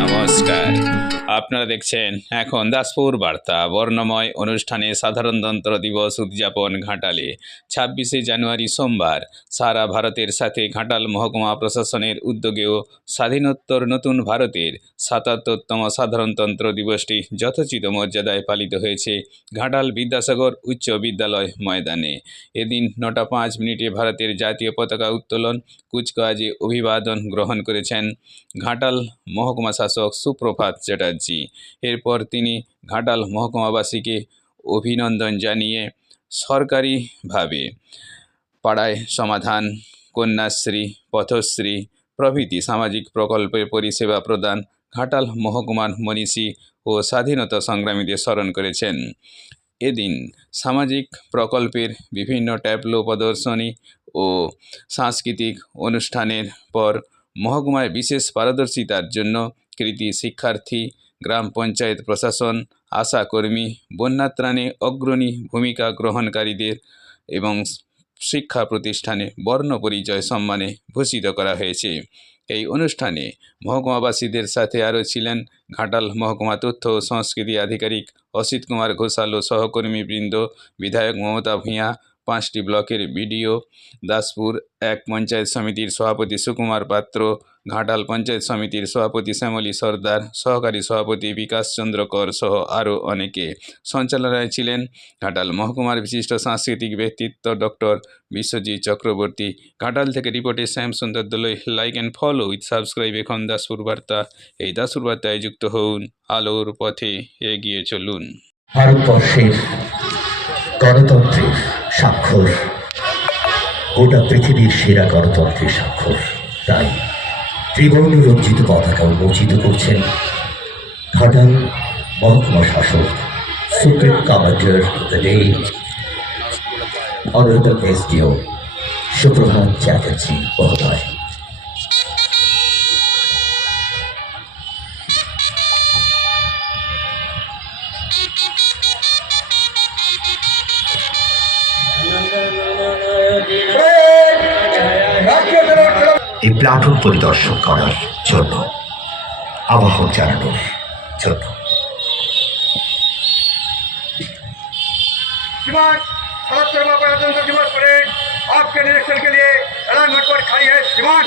নমস্কার, আপনারা দেখছেন এখন দাসপুর বার্তা। বর্ণময় অনুষ্ঠানে সাধারণতন্ত্র দিবস উদযাপন ঘাটালে 26শে জানুয়ারি সোমবার। সারা ভারতের সাথে ঘাটাল মহকুমা প্রশাসনের উদ্যোগেও স্বাধীনোত্তর নতুন ভারতের 77তম সাধারণতন্ত্র দিবসটি যথোচিত মর্যাদায় পালিত হয়েছে ঘাটাল বিদ্যাসাগর উচ্চ বিদ্যালয় ময়দানে। এদিন 9টা 5 মিনিটে ভারতের জাতীয় পতাকা উত্তোলন, কুচকাওয়াজে অভিবাদন গ্রহণ করেছেন ঘাটাল মহকুমা শাসক সুপ্রভাত চ্যাটার্জি। এরপর তিনি ঘাটাল মহকুমাবাসীকে অভিনন্দন জানিয়ে সরকারিভাবে পাড়ায় সমাধান, কন্যাশ্রী, পথশ্রী প্রভৃতি সামাজিক প্রকল্পের পরিষেবা প্রদান, ঘাটাল মহকুমার মনীষী ও স্বাধীনতা সংগ্রামীদের স্মরণ করেছেন। এদিন সামাজিক প্রকল্পের বিভিন্ন ট্যাবলো প্রদর্শনী ও সাংস্কৃতিক অনুষ্ঠানের পর মহকুমায় বিশেষ পারদর্শিতার জন্য কৃতি শিক্ষার্থী, গ্রাম পঞ্চায়েত প্রশাসন, আশাকর্মী, বন্যাত্রাণে অগ্রণী ভূমিকা গ্রহণকারীদের এবং শিক্ষা প্রতিষ্ঠানে বর্ণ পরিচয় সম্মানে ভূষিত করা হয়েছে। এই অনুষ্ঠানে মহকুমাবাসীদের সাথে আরও ছিলেন ঘাটাল মহকুমা তথ্য ও সংস্কৃতি আধিকারিক অসিত কুমার ঘোষাল ও সহকর্মীবৃন্দ, বিধায়ক মমতা ভূঁইয়া, 5টি ব্লকের বিডিও, দাসপুর 1 পঞ্চায়েত সমিতির সভাপতি সুকুমার পাত্র, ঘাটাল পঞ্চায়েত সমিতির সভাপতি শ্যামলী সর্দার, সহকারী সভাপতি বিকাশ চন্দ্র কর সহ আরও অনেকে। সঞ্চালনায় ছিলেন ঘাটাল মহকুমার বিশিষ্ট সাংস্কৃতিক ব্যক্তিত্ব ডক্টর বিশ্বজিৎ চক্রবর্তী। ঘাটাল থেকে রিপোর্টে Shyam Sundar Dolui. Like and follow with subscribe এখন দাসপুর বার্তা। এই দাসপুর বার্তায় যুক্ত হন, আলোর পথে এগিয়ে চলুন। ভারতবর্ষের গণতন্ত্রের স্বাক্ষর, গোটা পৃথিবীর সেরা গণতন্ত্রের স্বাক্ষর। তাই ত্রিবর্ণ রঞ্জিত পতাকা উন্মোচিত করছেন ঘাটাল মহকুমা শাসক, supreme commander the day, honourable SDO সুপ্রভাত চ্যাটার্জি মহোদয়। এই প্ল্যাটফর্ম পরিদর্শন করার জন্য, আহ্বান জানানোর জন্য आपके निरीक्षण के लिए अलाइनमेंट पर खड़ी है डिमांड।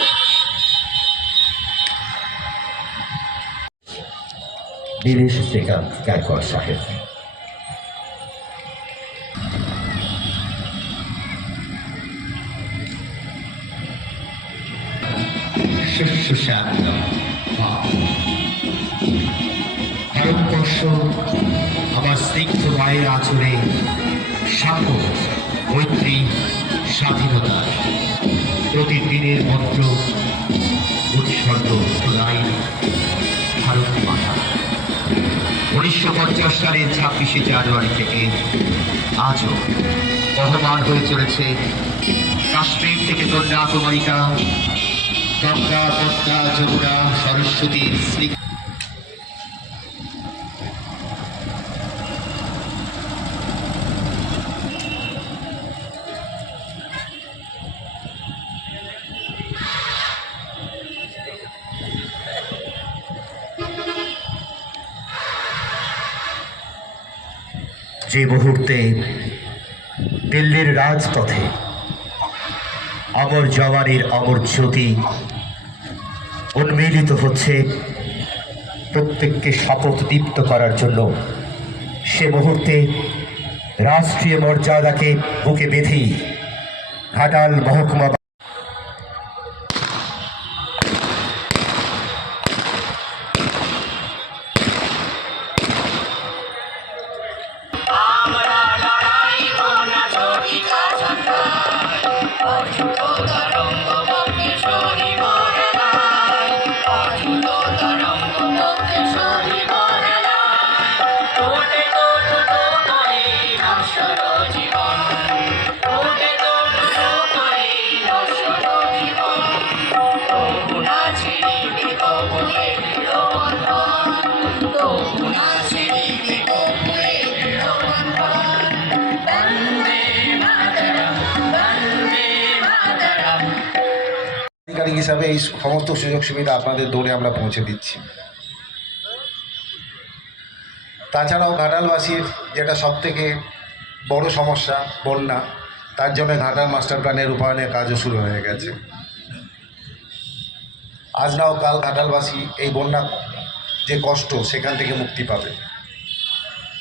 নীলেশ শ্রীকান্ত গায়কোয়াড় সাহেব। ভারতবর্ষ আমার স্নিগ্ধ মায়ের আচরে সাম্য, মৈত্রী, স্বাধীনতা প্রতিদিনের মন্ত্র উৎসর্গ প্রদায় ভারত মাতা। 1950 সালের 26শে জানুয়ারি থেকে আজও বহমান হয়ে চলেছে কাশ্মীর থেকে কন্যাকুমারিকা, গঙ্গা, পদ্মা, যমুনা, সরস্বতীর স্নিগ্ধ যে মুহূর্তে দিল্লির রাজপথে অমর জওয়ানের অমর জ্যোতি উন্মিলিত হচ্ছে প্রত্যেককে শপথ দীপ্ত করার জন্য, সে মুহূর্তে রাষ্ট্রীয় মর্যাদাকে বুকে বেঁধেই ঘাটাল মহকুমা নাগরিক হিসাবে এই সমস্ত সুযোগ সুবিধা আপনাদের দৌড়ে আমরা পৌঁছে দিচ্ছি। তাছাড়াও ঘাটালবাসীর যেটা সবথেকে বড় সমস্যা বন্যা, তার জন্য ঘাটাল মাস্টার প্ল্যানের রূপায়ণের কাজও শুরু হয়ে গেছে। আজ নাও কাল ঘাটালবাসী এই বন্যা যে কষ্ট সেখান থেকে মুক্তি পাবে।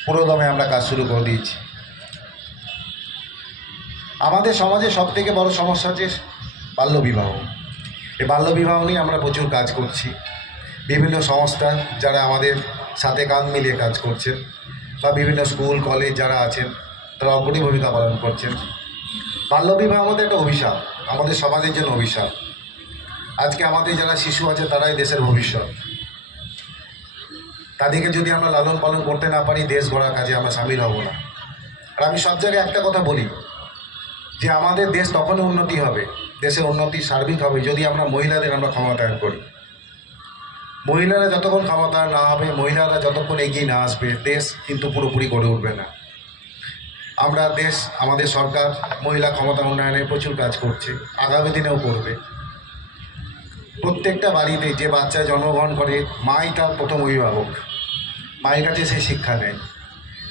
পুরোদমে আমরা কাজ শুরু করে দিয়েছি। আমাদের সমাজে সবথেকে বড় সমস্যা হচ্ছে বাল্যবিবাহ। এই বাল্যবিবাহ নিয়ে আমরা প্রচুর কাজ করছি। বিভিন্ন সংস্থা যারা আমাদের সাথে কাঁধ মিলিয়ে কাজ করছেন, বা বিভিন্ন স্কুল কলেজ যারা আছেন তারা অগ্রণী ভূমিকা পালন করছেন। বাল্যবিবাহ আমাদের একটা অভিশাপ, আমাদের সমাজের জন্য অভিশাপ। আজকে আমাদের যারা শিশু আছে তারাই দেশের ভবিষ্যৎ। তাদেরকে যদি আমরা লালন পালন করতে না পারি, দেশ গড়ার কাজে আমরা সামিল হব না। আর আমি সব জায়গায় একটা কথা বলি যে আমাদের দেশ তখনই উন্নতি হবে, দেশের উন্নতি সার্বিক হবে যদি আমরা মহিলাদের আমরা ক্ষমতায়ন করি। মহিলারা যতক্ষণ ক্ষমতায়ন না হবে, মহিলারা যতক্ষণ এগিয়ে না আসবে, দেশ কিন্তু পুরোপুরি গড়ে উঠবে না। আমরা দেশ, আমাদের সরকার মহিলা ক্ষমতা উন্নয়নে প্রচুর কাজ করছে, আগামী দিনেও করবে। প্রত্যেকটা বাড়িতে যে বাচ্চা জন্মগ্রহণ করে, মাই তার প্রথম অভিভাবক, মায়ের কাছে সে শিক্ষা নেয়।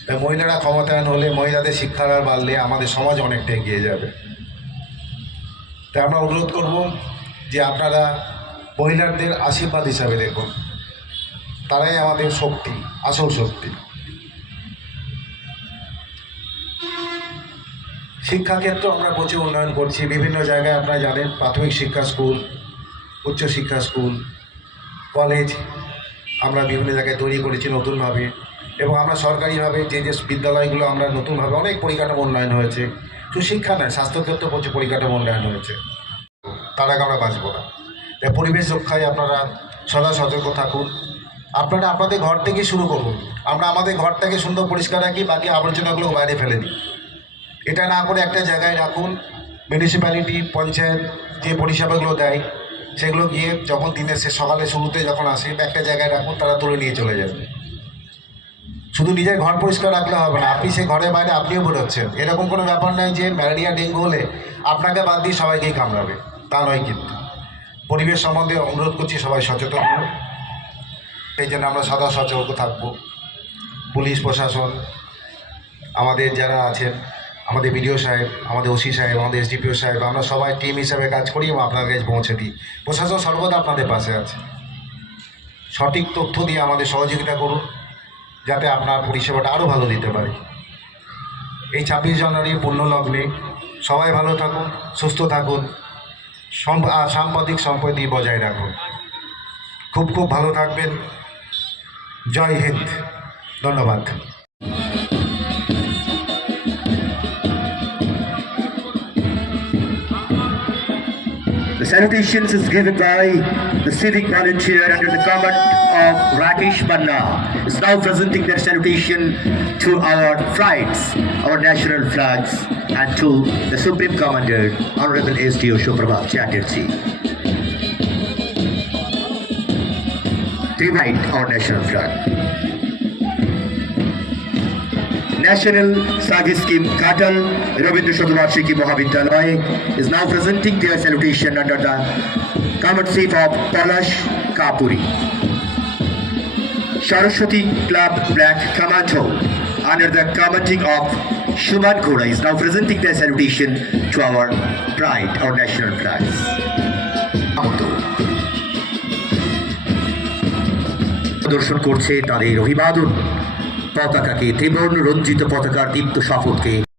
তাই মহিলারা ক্ষমতায়ন হলে, মহিলাদের শিক্ষার হার বাড়লে আমাদের সমাজ অনেকটা এগিয়ে যাবে। তাই আমরা অনুরোধ করব যে আপনারা মহিলাদের আশীর্বাদ হিসাবে দেখুন, তারাই আমাদের শক্তি, আসল শক্তি। শিক্ষাক্ষেত্রে আমরা প্রচুর উন্নয়ন করছি। বিভিন্ন জায়গায় আপনারা জানেন প্রাথমিক শিক্ষা স্কুল, উচ্চশিক্ষা স্কুল, কলেজ আমরা বিভিন্ন জায়গায় তৈরি করেছি নতুনভাবে, এবং আমরা সরকারিভাবে যে যে বিদ্যালয়গুলো আমরা নতুনভাবে অনেক পরিকাঠামো উন্নয়ন হয়েছে। শুধু শিক্ষা নয়, স্বাস্থ্যক্ষেত্রে প্রচুর পরিকাঠামো উন্নয়ন হয়েছে। তার আগে আমরা বাঁচব না। তাই পরিবেশ রক্ষায় আপনারা সদা সতর্ক থাকুন। আপনারা আপনাদের ঘর থেকে শুরু করুন। আমরা আমাদের ঘরটাকে সুন্দর পরিষ্কার রাখি, বাকি আবর্জনাগুলো বাইরে ফেলে দিই। এটা না করে একটা জায়গায় রাখুন। মিউনিসিপ্যালিটি, পঞ্চায়েত যে পরিষেবাগুলো দেয় সেগুলো গিয়ে যখন দিনের সকালে শুরুতে যখন আসে একটা জায়গায় রাখুন, তারা তুলে নিয়ে চলে যাবে। শুধু নিজের ঘর পরিষ্কার রাখলে হবে না, আপনি সেই ঘরের বাইরে আপনিও বেরোচ্ছেন। এরকম কোনো ব্যাপার নয় যে ম্যালেরিয়া ডেঙ্গু হলে আপনাকে বাদ দিয়ে সবাইকেই কামড়াবে, তা নয়। কিন্তু পরিবেশ সম্বন্ধে অনুরোধ করছি সবাই সচেতন হন। এই জন্য আমরা সদা সচেতন থাকবো। পুলিশ প্রশাসন, আমাদের যারা আছেন, আমাদের বিডিও সাহেব, আমাদের ওসি সাহেব, আমাদের এসডিপিও সাহেব, আমরা সবাই টিম হিসাবে কাজ করি এবং আপনার কাছে পৌঁছে দিই। প্রশাসন সর্বদা আপনাদের পাশে আছে। সঠিক তথ্য দিয়ে আমাদের সহযোগিতা করুন যাতে আপনার পরিষেবাটা আরও ভালো দিতে পারি। এই 26 জানুয়ারির পুণ্যলগ্নে সবাই ভালো থাকুন, সুস্থ থাকুন, সাম্প্রতিক সম্প্রীতি বজায় রাখুন। খুব খুব ভালো থাকবেন। জয় হিন্দ। ধন্যবাদ। The salutations is given by the civic volunteer under the command of Rakesh Manna is now presenting their salutation to our flags, our national flags, and to the Supreme Commander, Honorable SDO Shubhrabhat Chatterjee. Divide our national flag. National Service Scheme Ghatal Rabindra Shatavarshiki Mahavidyalaya is now presenting their salutation under the comradeship of Palash Kapuri. Saraswati Club Black Commando under the commanding of Shuman Khora is now presenting their salutation to our pride, our national flags. প্রদর্শন করছে তাদের অভিবাদন পতাকাকে, ত্রিবর্ণ রঞ্জিত পতাকার দীপ্ত শপথকে